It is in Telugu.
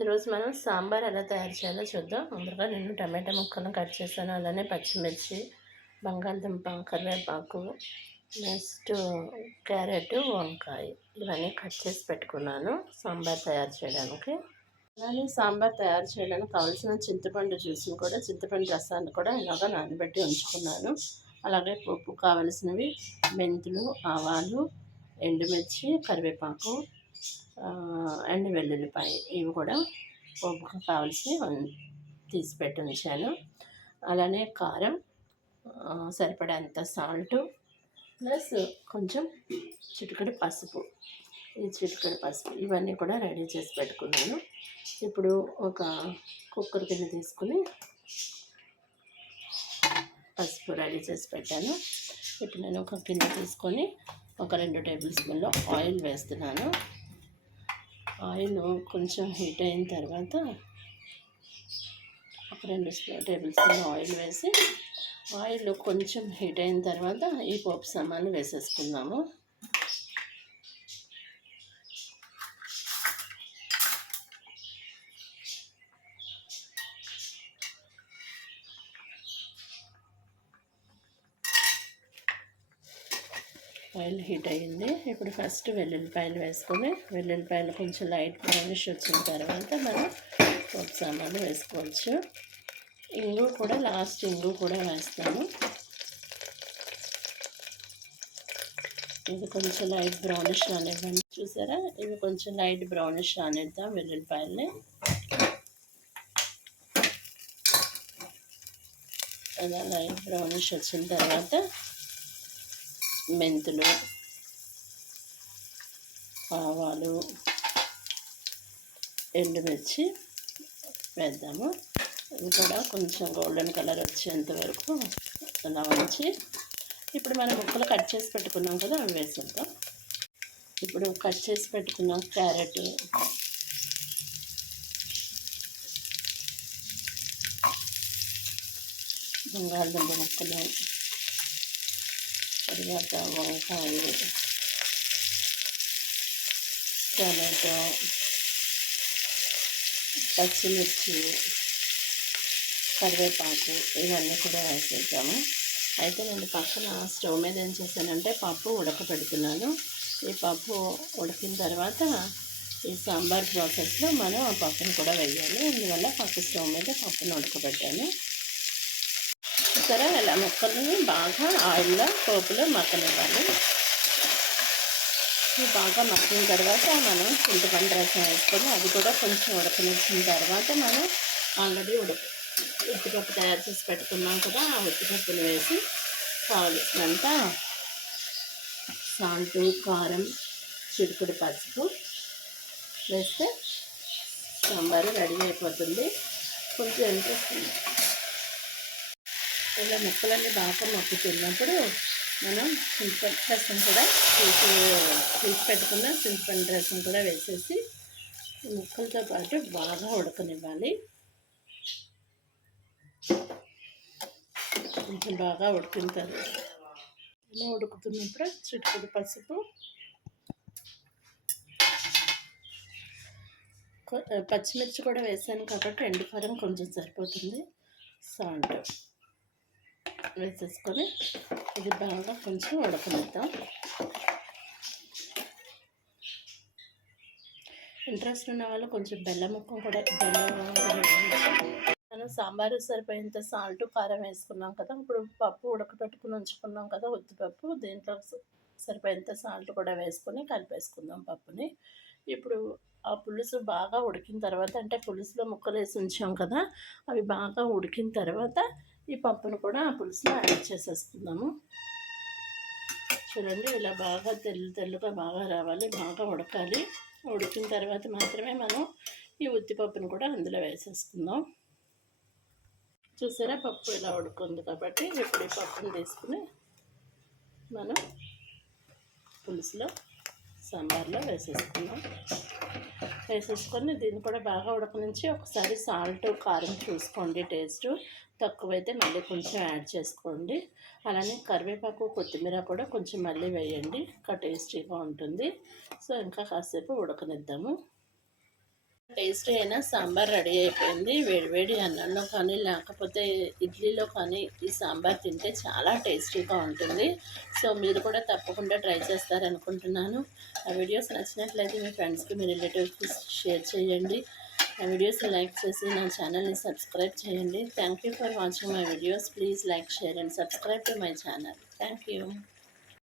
ఈరోజు మనం సాంబార్ ఎలా తయారు చేయాలో చూద్దాం. ముందుగా నేను టమాటా ముక్కలను కట్ చేశాను. అలానే పచ్చిమిర్చి, బంగాళదుంప, కరివేపాకు, నెక్స్ట్ క్యారెట్, వంకాయ ఇవన్నీ కట్ చేసి పెట్టుకున్నాను సాంబార్ తయారు చేయడానికి. అలానే సాంబార్ తయారు చేయడానికి కావాల్సిన చింతపండు జ్యూస్ని కూడా, చింతపండు రసాన్ని కూడా ఇలాగా నానబెట్టి ఉంచుకున్నాను. అలాగే పప్పు కావలసినవి మెంతులు, ఆవాలు, ఎండుమిర్చి, కరివేపాకు, ఎండు వెల్లుల్లిపాయ ఇవి కూడా పప్పుకు కావాల్సి తీసి పెట్టి ఉంచాను. అలానే కారం, సరిపడేంత సాల్టు, ప్లస్ కొంచెం చిటికెడు పసుపు, ఇవన్నీ కూడా రెడీ చేసి పెట్టుకున్నాను. ఇప్పుడు ఒక కుక్కర్ కింద తీసుకుని పసుపు రెడీ చేసి పెట్టాను. ఇప్పుడు నేను ఒక గిన్నె తీసుకొని ఒక 2 టేబుల్ స్పూన్లు ఆయిల్ వేస్తున్నాను. ఆయిల్ కొంచెం హీట్ అయిన తర్వాత ఒక 2 టేబుల్ స్పూన్లు ఆయిల్ వేసి, ఆయిల్ కొంచెం హీట్ అయిన తర్వాత ఈ పోపు సామాన్లు వేసేసుకుందాము. ఆయిల్ హీట్ అయ్యింది. ఇప్పుడు ఫస్ట్ వెల్లుల్లిపాయలు వేసుకొని, వెల్లుల్లిపాయలు కొంచెం లైట్ బ్రౌనిష్ వచ్చిన తర్వాత మనం పోపు సామాన్లు వేసుకోవచ్చు. ఇంగు కూడా లాస్ట్ కూడా వేస్తాను. ఇది కొంచెం లైట్ బ్రౌనిష్ రానివ్వండి. చూసారా, ఇవి కొంచెం లైట్ బ్రౌనిష్ రానిద్దాం వెల్లుల్లిపాయల్ని. అలా లైట్ బ్రౌనిష్ వచ్చిన తర్వాత మెంతులు, ఆవాలు, ఎండుమిర్చి వేద్దాము. ఇవి కూడా కొంచెం గోల్డెన్ కలర్ వచ్చేంత వరకు అలా ఉంచి, ఇప్పుడు మనం ముక్కలు కట్ చేసి పెట్టుకున్నాం కదా, అవి వేసేద్దాం. ఇప్పుడు కట్ చేసి పెట్టుకున్నాం క్యారెట్, బంగాళదుంప ముక్కలు, తర్వాత వంకాయ, టమాటో, పచ్చిమిర్చి, కరివేపాకు ఇవన్నీ కూడా వేసేద్దాము. అయితే నేను పక్కన స్టవ్ మీద ఏం చేశానంటే పప్పు ఉడకపెడుతున్నాను. ఈ పప్పు ఉడికిన తర్వాత ఈ సాంబార్ ప్రాసెస్లో మనం ఆ పప్పును కూడా వేయాలి. అందువల్ల పక్క స్టవ్ మీద పప్పును ఉడకబెట్టాను. సరే, ఇలా ముక్కలను బాగా ఆయిల్లో పోపులో మగ్గనివ్వాలి. బాగా మగ్గిన తర్వాత మనం చింతపండు రసం వేసుకొని అది కూడా కొంచెం ఉడకనిచ్చిన తర్వాత మనం ఆల్రెడీ ఉత్తిపప్పు తయారు చేసి పెట్టుకున్నాం కదా, ఆ ఉత్తిపప్పులు వేసి కావలసినంత సాల్టు, కారం, చిటికెడు పసుపు వేస్తే సాంబారు రెడీ అయిపోతుంది. కొంచెం ఇంట్రెస్ట్ ఇలా ముక్కలన్నీ బాగా మగ్గుతున్నప్పుడు మనం చింతపండు రసం కూడా తీసి పెట్టుకున్న చింతపండు రసం కూడా వేసేసి ముక్కలతో పాటు బాగా ఉడకనివ్వాలి. కొంచెం బాగా ఉడికిన తర్వాత ఇలా ఉడుకుతున్నప్పుడు చిటికెడు పసుపు, పచ్చిమిర్చి కూడా వేసాను కాబట్టి ఎండుకారం కొంచెం సరిపోతుంది. సాల్ట్ వేసేసుకొని ఇది బాగా కొంచెం ఉడకనిద్దాం. ఇంట్రెస్ట్ ఉన్న వాళ్ళు కొంచెం బెల్లం ముక్క కూడా మనం సాంబారు సరిపోయేంత సాల్ట్, కారం వేసుకున్నాం కదా. ఇప్పుడు పప్పు ఉడకపెట్టుకుని ఉంచుకున్నాం కదా ఉత్తిపప్పు, దీంట్లో సరిపోయేంత సాల్ట్ కూడా వేసుకొని కలిపేసుకుందాం పప్పుని. ఇప్పుడు ఆ పులుసు బాగా ఉడికిన తర్వాత, అంటే పులుసులో ముక్కలు వేసి ఉంచాం కదా, అవి బాగా ఉడికిన తర్వాత ఈ పప్పును కూడా ఆ పులుసులో యాడ్ చేసేసుకుందాము. చూడండి, ఇలా బాగా తెల్లుగా బాగా రావాలి, బాగా ఉడకాలి. ఉడికిన తర్వాత మాత్రమే మనం ఈ ఉత్తిపప్పును కూడా అందులో వేసేసుకుందాం. చూసారా, పప్పు ఇలా ఉడుకుంది కాబట్టి ఇప్పుడు ఈ పప్పును తీసుకుని మనం పులుసులో సాంబార్లో వేసేసుకొని దీన్ని కూడా బాగా ఉడకనించి ఒకసారి సాల్ట్, కారం చూసుకోండి. టేస్ట్ తక్కువైతే మళ్ళీ కొంచెం యాడ్ చేసుకోండి. అలానే కరివేపాకు, కొత్తిమీర కూడా కొంచెం మళ్ళీ వేయండి, ఇంకా టేస్టీగా ఉంటుంది. సో ఇంకా కాసేపు ఉడకనిద్దాము. టేస్టీ అయిన సాంబార్ రెడీ అయిపోయింది. వేడివేడి అన్నంలో కానీ లేకపోతే ఇడ్లీలో కానీ ఈ సాంబార్ తింటే చాలా టేస్టీగా ఉంటుంది. సో మీరు కూడా తప్పకుండా ట్రై చేస్తారనుకుంటున్నాను. ఆ వీడియోస్ నచ్చినట్లయితే మీ ఫ్రెండ్స్కి, మీ రిలేటివ్స్కి షేర్ చేయండి. నా వీడియోస్ లైక్ చేసి నా ఛానల్ని సబ్స్క్రైబ్ చేయండి. Thank you for watching my videos. Please like, share and subscribe to my channel. Thank you.